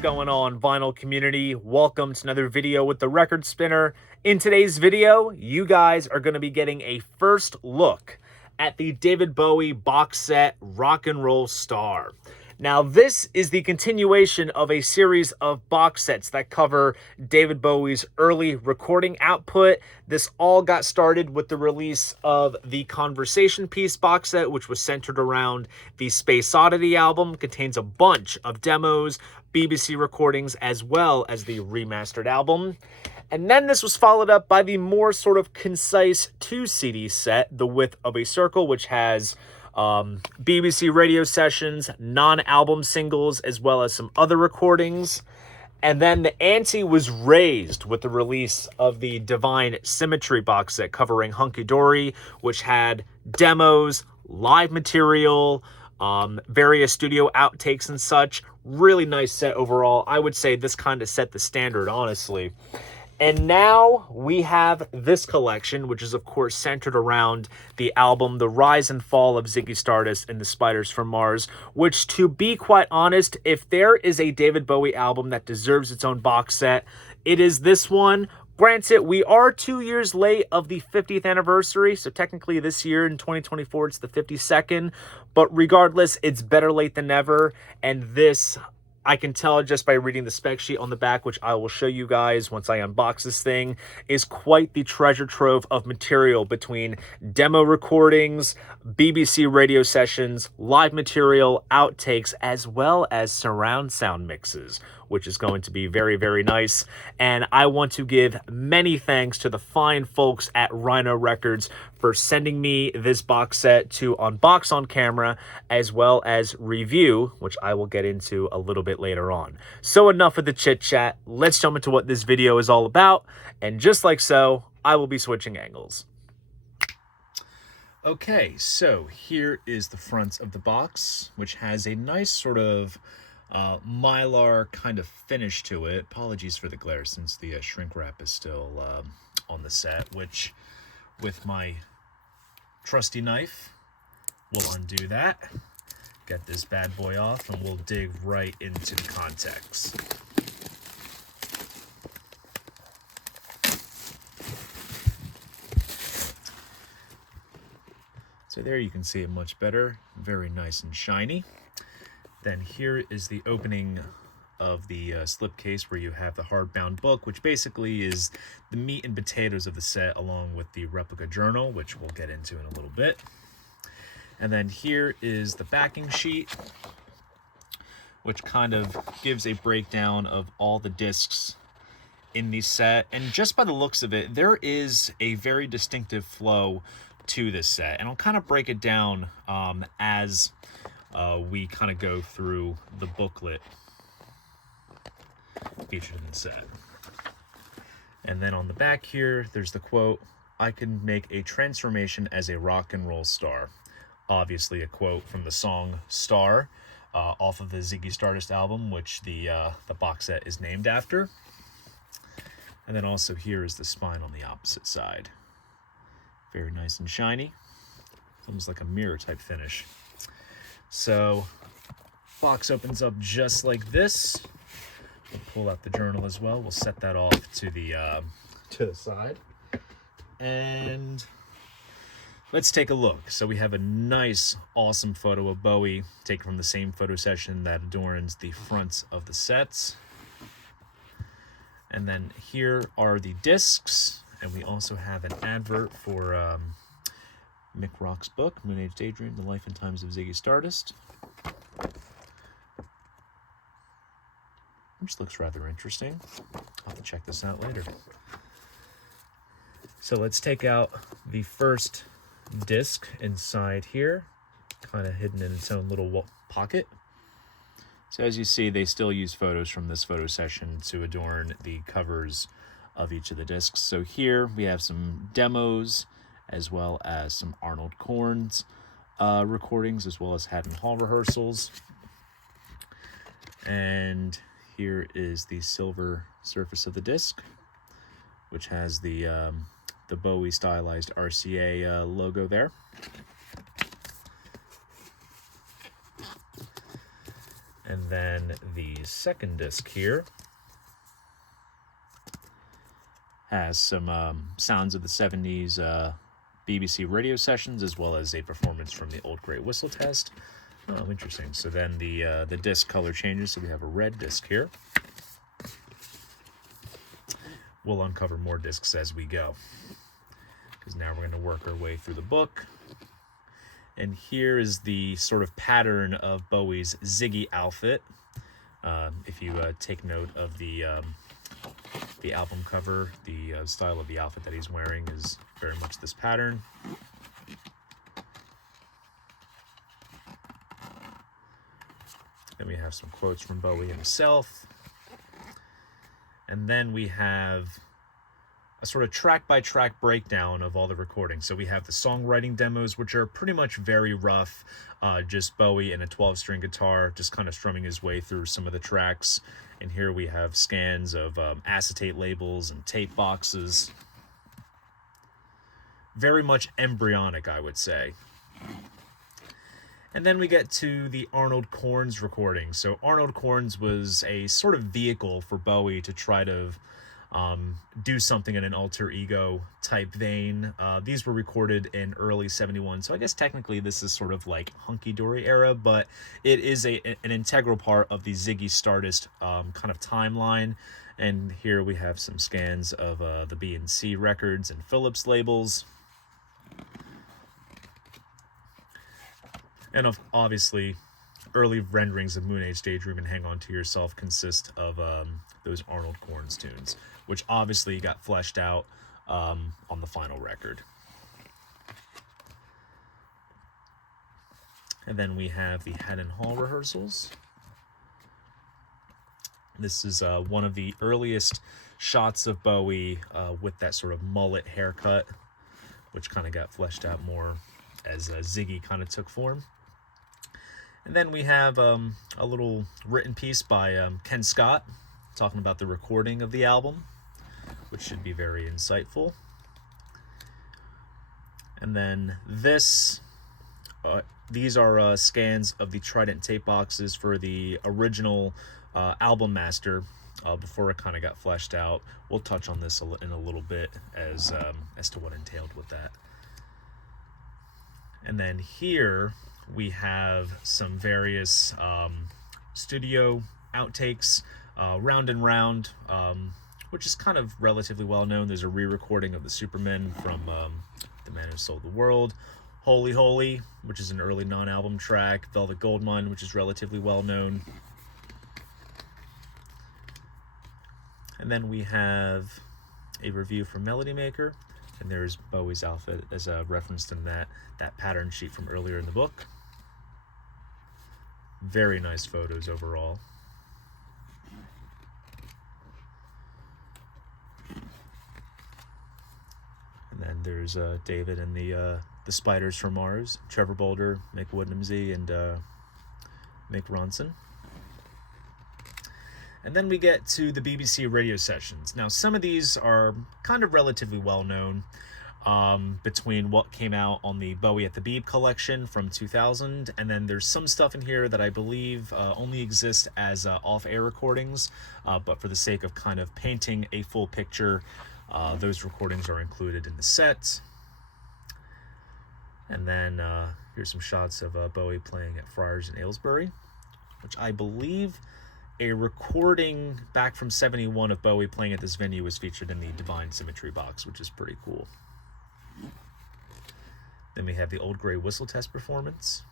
going on, vinyl community? Welcome to another video with the Record Spinner. In today's video, you guys are going to be getting a first look at the David Bowie box set Rock and Roll Star. Now, this is the continuation of a series of box sets that cover David Bowie's early recording output. This all got started with the release of the Conversation Piece box set, which was centered around the Space Oddity album. It contains a bunch of demos, BBC recordings, as well as the remastered album. And then this was followed up by the more sort of concise 2-CD set, The Width of a Circle, which has BBC radio sessions, non-album singles, as well as some other recordings. And then the ante was raised with the release of the Divine Symmetry box set covering Hunky Dory, which had demos, live material, various studio outtakes and such. Really nice set overall. I would say this kind of set the standard, honestly. And now we have this collection, which is, of course, centered around the album The Rise and Fall of Ziggy Stardust and the Spiders from Mars, which, to be quite honest, if there is a David Bowie album that deserves its own box set, it is this one. Granted, we are 2 years late of the 50th anniversary, so technically this year in 2024, it's the 52nd. But regardless, it's better late than never, and this, I can tell just by reading the spec sheet on the back, which I will show you guys once I unbox this thing, is quite the treasure trove of material between demo recordings, BBC radio sessions, live material, outtakes, as well as surround sound mixes, which is going to be very, very nice. And I want to give many thanks to the fine folks at Rhino Records for sending me this box set to unbox on camera, as well as review, which I will get into a little bit later on. So enough of the chit chat. Let's jump into what this video is all about. And just like so, I will be switching angles. Okay, so here is the front of the box, which has a nice sort of mylar kind of finish to it. Apologies for the glare since the shrink wrap is still on the set, which with my trusty knife will undo that. Get this bad boy off and we'll dig right into the context. So there you can see it much better, very nice and shiny. Then here is the opening of the slipcase where you have the hardbound book, which basically is the meat and potatoes of the set, along with the replica journal, which we'll get into in a little bit. And then here is the backing sheet, which kind of gives a breakdown of all the discs in the set. And just by the looks of it, there is a very distinctive flow to this set. And I'll kind of break it down as we kind of go through the booklet featured in the set. And then on the back here, there's the quote, "I can make a transformation as a rock and roll star." Obviously a quote from the song Star off of the Ziggy Stardust album, which the box set is named after. And then also here is the spine on the opposite side. Very nice and shiny. It's almost like a mirror type finish. So, box opens up just like this. We'll pull out the journal as well. We'll set that off to the side. And let's take a look. So we have a nice, awesome photo of Bowie taken from the same photo session that adorns the fronts of the sets. And then here are the discs. And we also have an advert for Mick Rock's book, Moon Age Daydream, The Life and Times of Ziggy Stardust. Which looks rather interesting. I'll have to check this out later. So let's take out the first disc inside here, kind of hidden in its own little pocket. So as you see, they still use photos from this photo session to adorn the covers of each of the discs. So here we have some demos, as well as some Arnold Korn's recordings, as well as Haddon Hall rehearsals. And here is the silver surface of the disc, which has the Bowie stylized RCA logo there. And then the second disc here has some sounds of the 70s BBC radio sessions, as well as a performance from the Old Grey Whistle Test. Oh, interesting. So then the disc color changes, so we have a red disc here. We'll uncover more discs as we go, because now we're going to work our way through the book. And here is the sort of pattern of Bowie's Ziggy outfit. If you take note of the album cover, the style of the outfit that he's wearing is very much this pattern. Then we have some quotes from Bowie himself. And then we have a sort of track-by-track breakdown of all the recordings. So we have the songwriting demos, which are pretty much very rough, just Bowie and a 12-string guitar, just kind of strumming his way through some of the tracks. And here we have scans of acetate labels and tape boxes. Very much embryonic, I would say. And then we get to the Arnold Corns recording. So Arnold Corns was a sort of vehicle for Bowie to try to do something in an alter ego type vein. These were recorded in early 71, so I guess technically this is sort of like hunky-dory era, but it is an integral part of the Ziggy Stardust kind of timeline. And here we have some scans of the B&C records and Philips labels. And obviously, early renderings of Moon Age Daydream and Hang On To Yourself consist of those Arnold Corns tunes, which obviously got fleshed out on the final record. And then we have the Haddon Hall rehearsals. This is one of the earliest shots of Bowie with that sort of mullet haircut, which kind of got fleshed out more as Ziggy kind of took form. And then we have a little written piece by Ken Scott talking about the recording of the album, which should be very insightful. And then these are scans of the Trident tape boxes for the original album master before it kind of got fleshed out. We'll touch on this in a little bit as to what entailed with that. And then here we have some various studio outtakes, Round and Round, which is kind of relatively well known. There's a re-recording of the Superman from The Man Who Sold the World. Holy Holy, which is an early non-album track. Velvet Goldmine, which is relatively well known. And then we have a review from Melody Maker. And there's Bowie's outfit as referenced in that pattern sheet from earlier in the book. Very nice photos overall. And then there's David and the Spiders from Mars, Trevor Bolder, Mick Woodnamsey, and Mick Ronson. And then we get to the BBC radio sessions. Now, some of these are kind of relatively well known between what came out on the Bowie at the Beeb collection from 2000, and then there's some stuff in here that I believe only exists as off-air recordings, but for the sake of kind of painting a full picture, those recordings are included in the set. And then here's some shots of Bowie playing at Friars in Aylesbury, which I believe a recording back from 71 of Bowie playing at this venue was featured in the Divine Symmetry box, which is pretty cool. Then we have the Old Grey Whistle Test performance.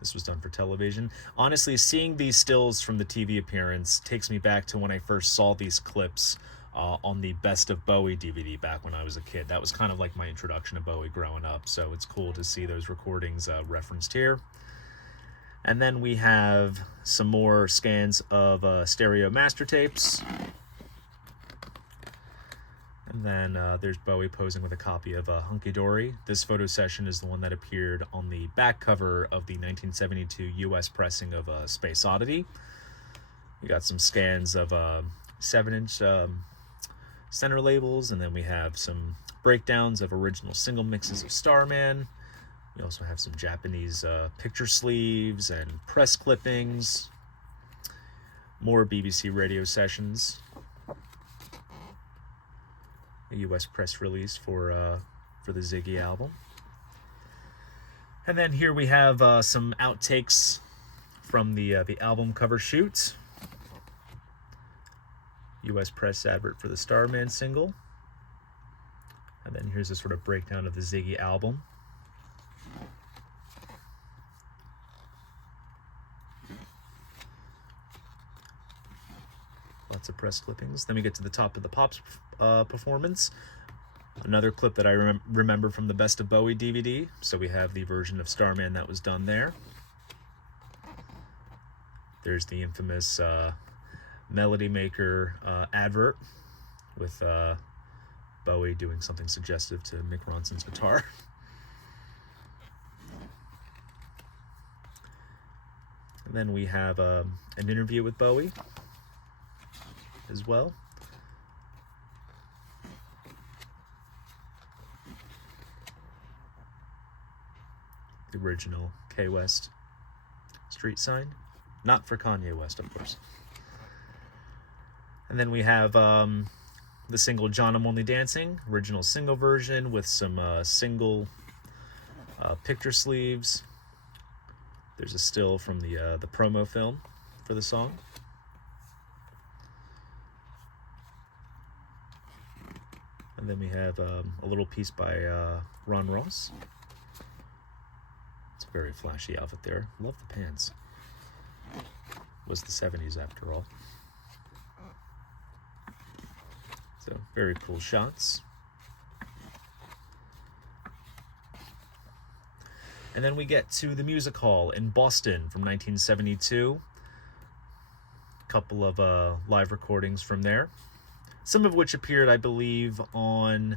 This was done for television. Honestly, seeing these stills from the TV appearance takes me back to when I first saw these clips on the Best of Bowie DVD back when I was a kid. That was kind of like my introduction to Bowie growing up, so it's cool to see those recordings referenced here. And then we have some more scans of stereo master tapes. And then there's Bowie posing with a copy of Hunky Dory. This photo session is the one that appeared on the back cover of the 1972 US pressing of Space Oddity. We got some scans of 7-inch center labels, and then we have some breakdowns of original single mixes of Starman. We also have some Japanese picture sleeves and press clippings. More BBC radio sessions. A US press release for the Ziggy album. And then here we have some outtakes from the album cover shoot. US press advert for the Starman single. And then here's a sort of breakdown of the Ziggy album. Lots of press clippings. Then we get to the Top of the Pops performance. Another clip that I remember from the Best of Bowie DVD. So we have the version of Starman that was done there. There's the infamous Melody Maker advert with Bowie doing something suggestive to Mick Ronson's guitar. And then we have an interview with Bowie as well. The original K West street sign. Not for Kanye West, of course. And then we have the single John I'm Only Dancing, original single version with some single picture sleeves. There's a still from the promo film for the song. And then we have a little piece by Ron Ross. It's a very flashy outfit there. Love the pants. Was the 70s after all. So very cool shots. And then we get to the Music Hall in Boston from 1972. A couple of live recordings from there. Some of which appeared, I believe, on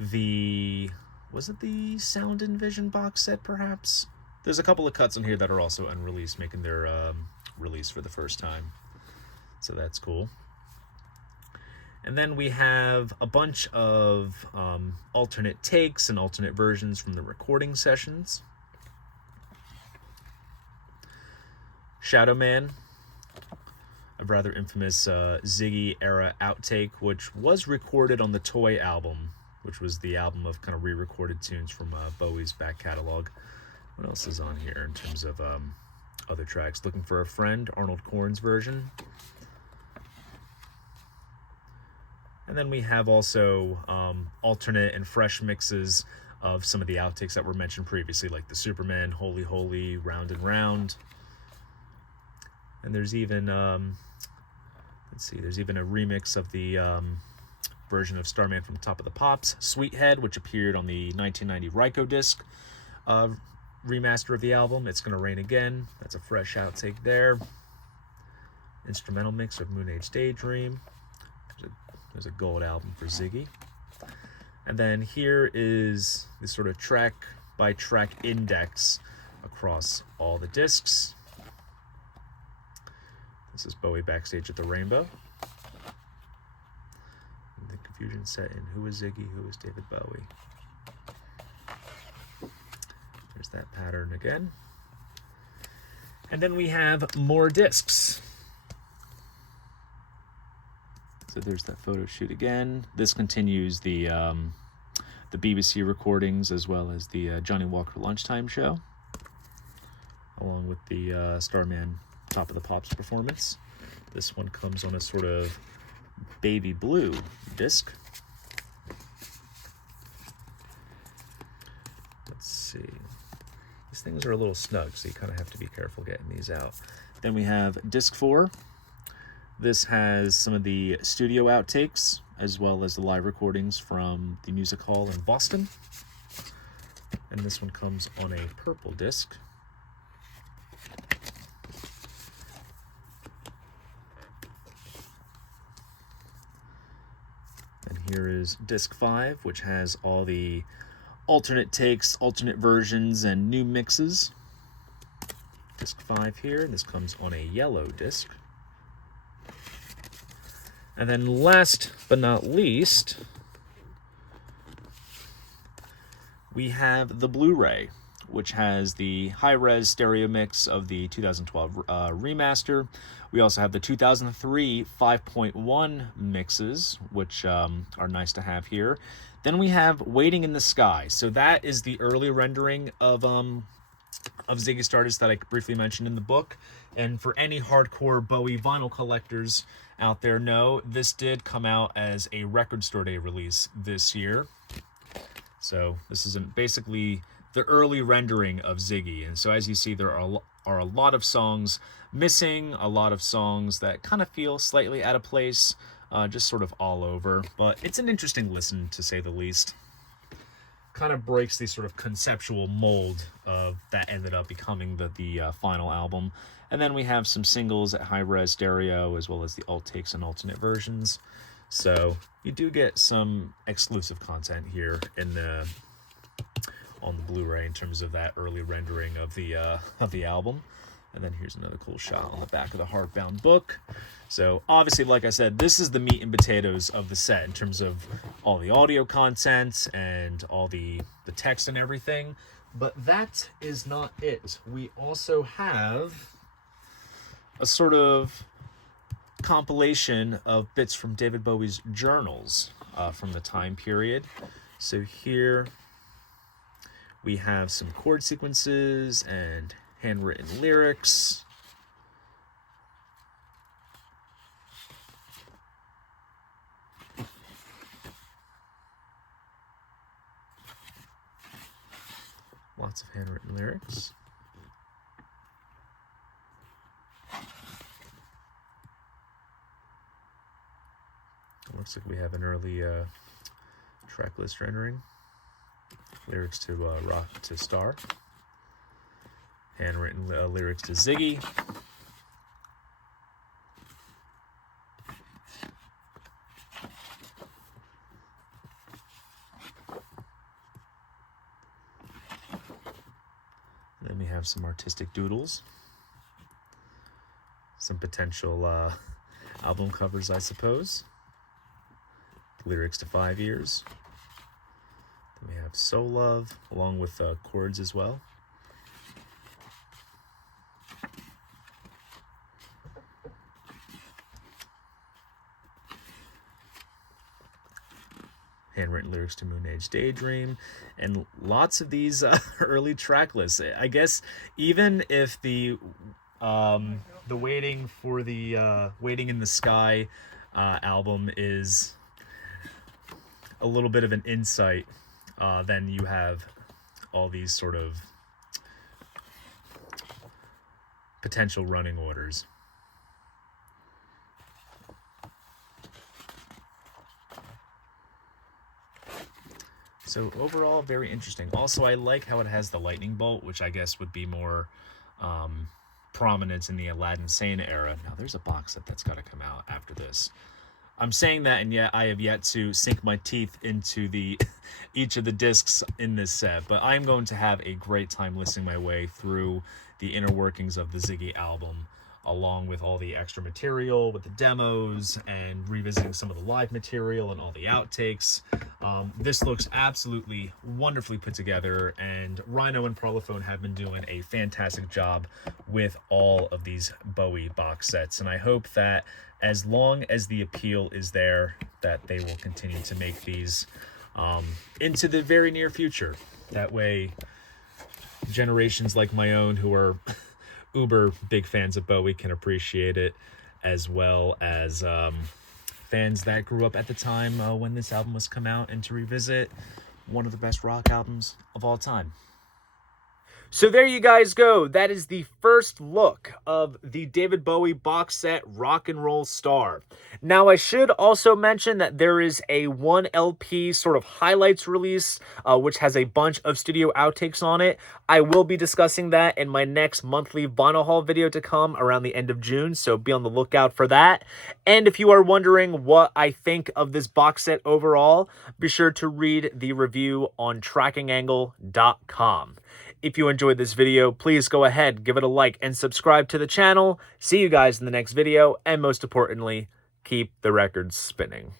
the... was it the Sound and Vision box set, perhaps? There's a couple of cuts on here that are also unreleased, making their release for the first time. So that's cool. And then we have a bunch of alternate takes and alternate versions from the recording sessions. Shadow Man, a rather infamous Ziggy era outtake, which was recorded on the Toy album, which was the album of kind of re-recorded tunes from Bowie's back catalog. What else is on here in terms of other tracks? Looking for a Friend, Arnold Korn's version. And then we have also alternate and fresh mixes of some of the outtakes that were mentioned previously, like the Superman, Holy Holy, Round and Round. And there's even, there's even a remix of the version of Starman from Top of the Pops, Sweethead, which appeared on the 1990 Rhino disc remaster of the album. It's Gonna Rain Again. That's a fresh outtake there. Instrumental mix of Moon Age Daydream. There's a gold album for Ziggy. And then here is the sort of track by track index across all the discs. This is Bowie backstage at the Rainbow. And the confusion set in who is Ziggy, who is David Bowie. There's that pattern again. And then we have more discs. So there's that photo shoot again. This continues the BBC recordings as well as the Johnny Walker Lunchtime show, along with the Starman Top of the Pops performance. This one comes on a sort of baby blue disc. Let's see. These things are a little snug, so you kind of have to be careful getting these out. Then we have disc 4. This has some of the studio outtakes as well as the live recordings from the Music Hall in Boston. And this one comes on a purple disc. And here is disc 5, which has all the alternate takes, alternate versions, and new mixes. Disc 5 here, and this comes on a yellow disc. And then last but not least, we have the Blu-ray, which has the high-res stereo mix of the 2012 remaster. We also have the 2003 5.1 mixes, which are nice to have here. Then we have Waiting in the Sky. So that is the early rendering of Ziggy Stardust that I briefly mentioned in the book. And for any hardcore Bowie vinyl collectors out there know, this did come out as a Record Store Day release this year. So this is basically the early rendering of Ziggy. And so as you see, there are a lot of songs missing, a lot of songs that kind of feel slightly out of place, just sort of all over. But it's an interesting listen, to say the least. Kind of breaks the sort of conceptual mold of that ended up becoming the final album. And then we have some singles at high-res stereo, as well as the alt-takes and alternate versions. So you do get some exclusive content here on the Blu-ray in terms of that early rendering of the album. And then here's another cool shot on the back of the hardbound book. So obviously, like I said, this is the meat and potatoes of the set in terms of all the audio content and all the text and everything. But that is not it. We also have a sort of compilation of bits from David Bowie's journals from the time period. So here we have some chord sequences and handwritten lyrics. Lots of handwritten lyrics. It looks like we have an early track list rendering. Lyrics to Rock to Star. Handwritten lyrics to Ziggy. Then we have some artistic doodles. Some potential album covers, I suppose. Lyrics to 5 Years. Then we have So Love, along with chords as well. Handwritten lyrics to Moon Age Daydream, and lots of these early track lists. I guess even if the Waiting for the Waiting in the Sky album is a little bit of an insight, then you have all these sort of potential running orders. So overall, very interesting. Also, I like how it has the lightning bolt, which I guess would be more prominent in the Aladdin Sane era. Now, there's a box set that's got to come out after this. I'm saying that, and yet I have yet to sink my teeth into each of the discs in this set. But I'm going to have a great time listening my way through the inner workings of the Ziggy album, along with all the extra material with the demos and revisiting some of the live material and all the outtakes. This looks absolutely wonderfully put together, and Rhino and Parlophone have been doing a fantastic job with all of these Bowie box sets, and I hope that as long as the appeal is there, that they will continue to make these into the very near future. That way, generations like my own who are uber big fans of Bowie can appreciate it, as well as fans that grew up at the time when this album was come out, and to revisit one of the best rock albums of all time. So there you guys go. That is the first look of the David Bowie box set Rock and Roll Star. Now, I should also mention that there is a 1 LP sort of highlights release, which has a bunch of studio outtakes on it. I will be discussing that in my next monthly vinyl haul video to come around the end of June, so be on the lookout for that. And if you are wondering what I think of this box set overall, be sure to read the review on trackingangle.com. If you enjoyed this video, please go ahead, give it a like, and subscribe to the channel. See you guys in the next video, and most importantly, keep the records spinning.